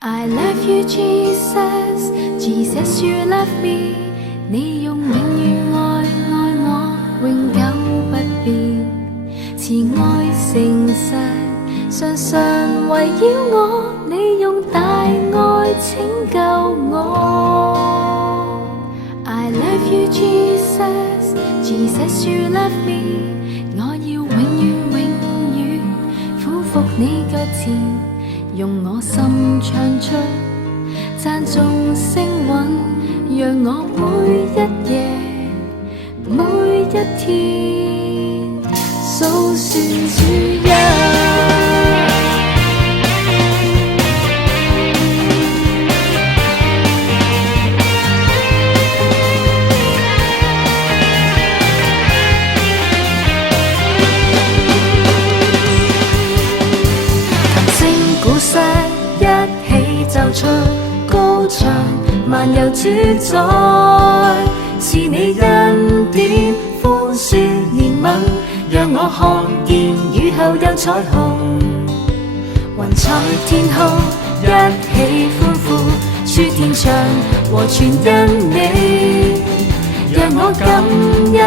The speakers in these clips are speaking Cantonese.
I love you, Jesus. Jesus, you love me. 你用永遠愛愛我，永久不變。慈愛誠實，常常圍繞我。你用大愛拯救我。I love you, Jesus. Jesus, you love me. 我要永遠永遠俯伏你腳前。用我心唱出讚頌聲韻，讓我每一夜每一天數算主恩。出高唱，漫遊主宰，是你恩典寬恕憐憫，讓我看見雨後有彩虹。雲彩天空一起歡呼，諸天唱和全因你，讓我感恩，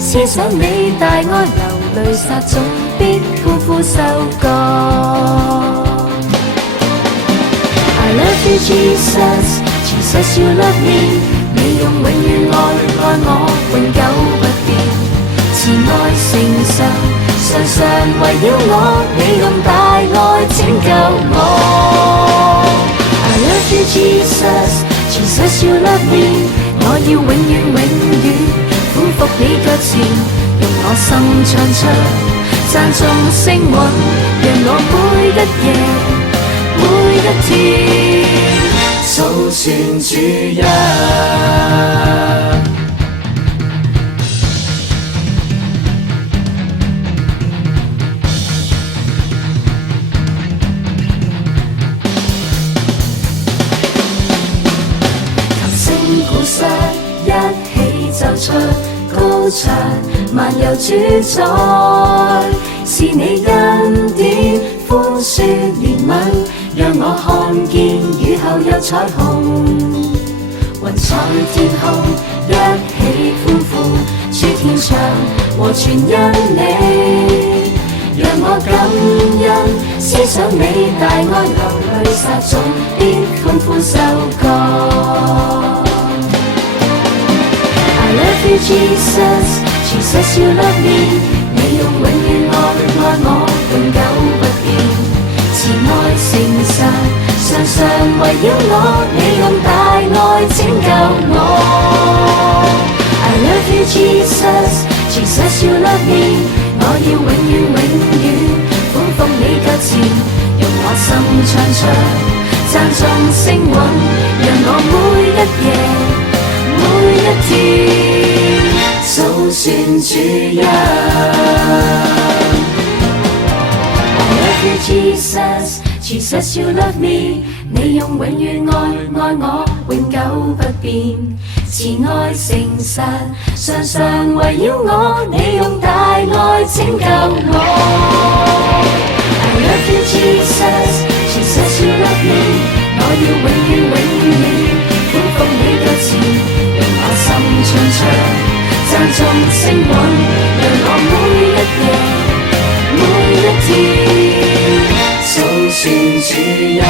思想你大愛流淚撒種，必歡呼收割。I love you, Jesus. Jesus, you love me. 你用永遠愛愛我，永久不變。慈愛誠實，常常圍繞我。你用大愛拯救我。I love you, Jesus. Jesus, you love me. 我要永遠永遠俯伏你腳前，用我心唱出讚頌聲韻，讓我每一夜。每一天數算主恩。求聲鼓瑟一起奏出高唱，漫遊主宰，是你恩典寬恕憐憫。讓我看見雨後有彩虹，雲彩天空一起歡呼，諸天唱和全因你，讓我感恩，思想你大愛流淚撒種，必歡呼收割。I love you, Jesus. Jesus, you love me. 你用永遠愛愛我，永久不變。慈愛誠實，常常圍繞我，你用大愛拯救我。I love you, Jesus. Jesus, you love me. 我要永遠永遠俯伏你腳前，用我心唱出讚頌聲韻，讓我每一夜每一天數算主恩。Jesus, Jesus, you love me. 你用永遠愛愛我，永久不變。慈愛誠實，常常圍繞我。你用大愛拯救我。I love you, Jesus. Jesus, you love me. 我要永遠永遠俯伏你腳前，用我心唱出讚頌聲韻，讓我每一夜每一天。數算主恩。